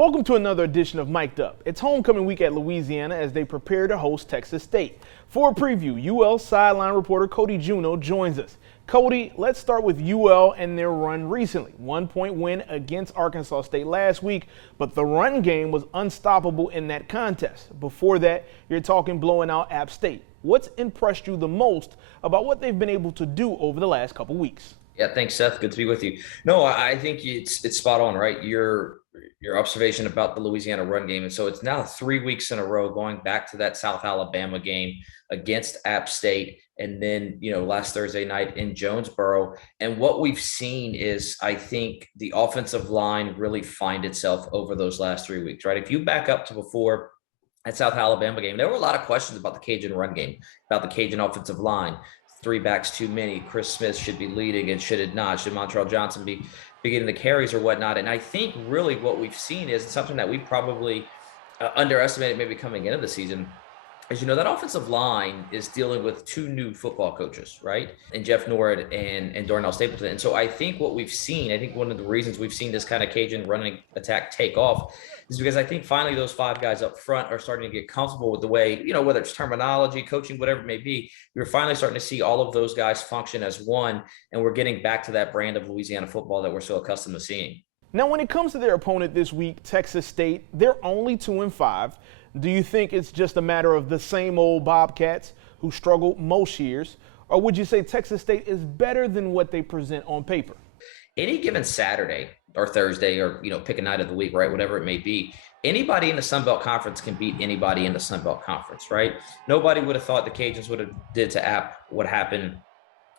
Welcome to another edition of Mic'd Up. It's homecoming week at Louisiana as they prepare to host Texas State. For a preview, UL sideline reporter Cody Junot joins us. Cody, let's start with UL and their run recently. 1-point win against Arkansas State last week, but the run game was unstoppable in that contest. Before that, you're talking blowing out App State. What's impressed you the most about what they've been able to do over the last couple weeks? Yeah, thanks, Seth. Good to be with you. No, I think it's spot on, right? Your observation about the Louisiana run game. And so it's now 3 weeks in a row going back to that South Alabama game against App State. And then, last Thursday night in Jonesboro. And what we've seen is, I think, the offensive line really find itself over those last 3 weeks, right? If you back up to before that South Alabama game, there were a lot of questions about the Cajun run game, about the Cajun offensive line. 3 backs too many. Chris Smith should be leading and should it not? Should Montrell Johnson be getting the carries or whatnot? And I think really what we've seen is something that we probably underestimated maybe coming into the season. As you know, that offensive line is dealing with 2 new football coaches, right? And Jeff Norwood and Darnell Stapleton. And so I think what we've seen, I think one of the reasons we've seen this kind of Cajun running attack take off is because I think finally those 5 guys up front are starting to get comfortable with the way, whether it's terminology, coaching, whatever it may be, we're finally starting to see all of those guys function as one, and we're getting back to that brand of Louisiana football that we're so accustomed to seeing. Now, when it comes to their opponent this week, Texas State, they're only 2-5. Do you think it's just a matter of the same old Bobcats who struggle most years? Or would you say Texas State is better than what they present on paper? Any given Saturday or Thursday or, pick a night of the week, right? Whatever it may be, anybody in the Sun Belt Conference can beat anybody in the Sun Belt Conference, right? Nobody would have thought the Cajuns would have did to App what happened,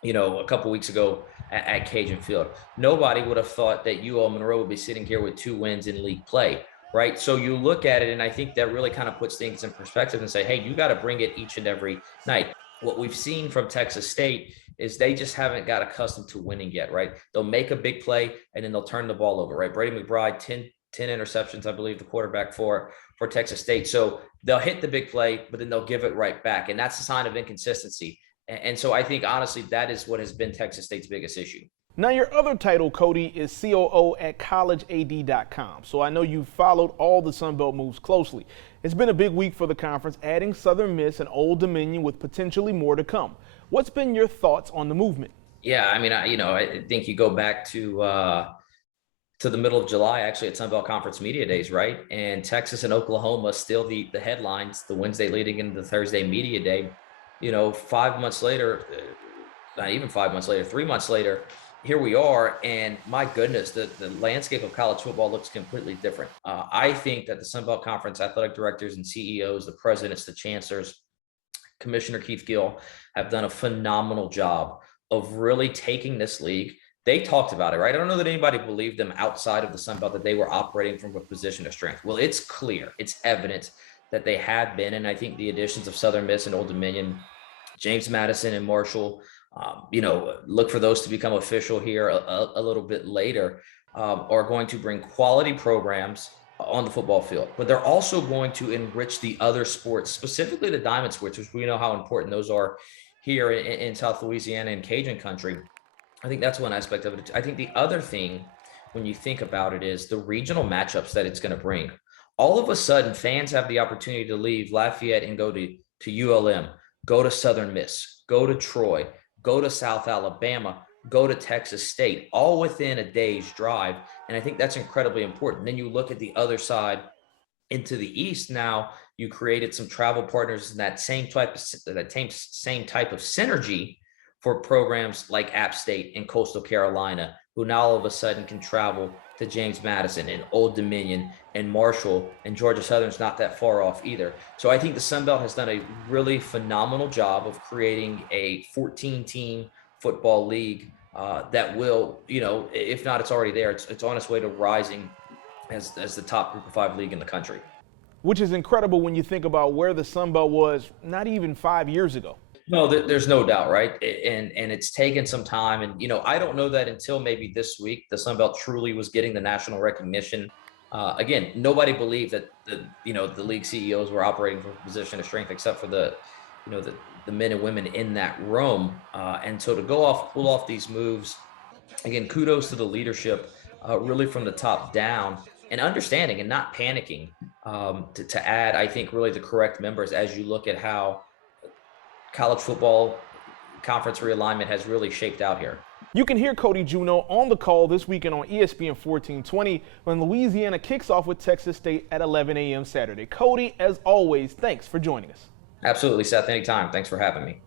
a couple weeks ago at Cajun Field. Nobody would have thought that UL Monroe would be sitting here with 2 wins in league play. Right. So you look at it, and I think that really kind of puts things in perspective and say, hey, you got to bring it each and every night. What we've seen from Texas State is they just haven't got accustomed to winning yet. Right. They'll make a big play and then they'll turn the ball over. Right. Brady McBride, 10 interceptions, I believe, the quarterback for Texas State. So they'll hit the big play, but then they'll give it right back. And that's a sign of inconsistency. And so I think, honestly, that is what has been Texas State's biggest issue. Now, your other title, Cody, is COO at collegead.com. So I know you've followed all the Sun Belt moves closely. It's been a big week for the conference, adding Southern Miss and Old Dominion with potentially more to come. What's been your thoughts on the movement? Yeah, I mean, I think you go back to the middle of July, actually, at Sun Belt Conference Media Days, right? And Texas and Oklahoma still the headlines, the Wednesday leading into the Thursday Media Day. 5 months later, not even 5 months later, 3 months later, here we are, and my goodness, the landscape of college football looks completely different. I think that the Sun Belt Conference athletic directors and CEOs, the presidents, the chancellors, Commissioner Keith Gill, have done a phenomenal job of really taking this league. They talked about it, right? I don't know that anybody believed them outside of the Sun Belt that they were operating from a position of strength. Well, it's clear, it's evident that they have been, and I think the additions of Southern Miss and Old Dominion, James Madison and Marshall, look for those to become official here a little bit later, are going to bring quality programs on the football field. But they're also going to enrich the other sports, specifically the diamond sports, which we know how important those are here in South Louisiana and Cajun country. I think that's one aspect of it. I think the other thing, when you think about it, is the regional matchups that it's going to bring. All of a sudden, fans have the opportunity to leave Lafayette and go to ULM, go to Southern Miss, go to Troy, go to South Alabama, go to Texas State, all within a day's drive. And I think that's incredibly important. Then you look at the other side into the East. Now you created some travel partners in that same type of synergy for programs like App State and Coastal Carolina, who now all of a sudden can travel to James Madison and Old Dominion and Marshall, and Georgia Southern's not that far off either. So I think the Sun Belt has done a really phenomenal job of creating a 14-team football league that will, if not, it's already there. It's on its way to rising as the top Group of 5 league in the country. Which is incredible when you think about where the Sun Belt was not even 5 years ago. No, there's no doubt, right? And it's taken some time. And, I don't know that until maybe this week, the Sun Belt truly was getting the national recognition. Again, nobody believed that the league CEOs were operating from a position of strength, except for the men and women in that room. And so to pull off these moves, again, kudos to the leadership, really from the top down. and understanding and not panicking to add, I think, really the correct members as you look at how college football conference realignment has really shaped out here. You can hear Cody Junot on the call this weekend on ESPN 1420 when Louisiana kicks off with Texas State at 11 a.m. Saturday. Cody, as always, thanks for joining us. Absolutely, Seth. Anytime. Thanks for having me.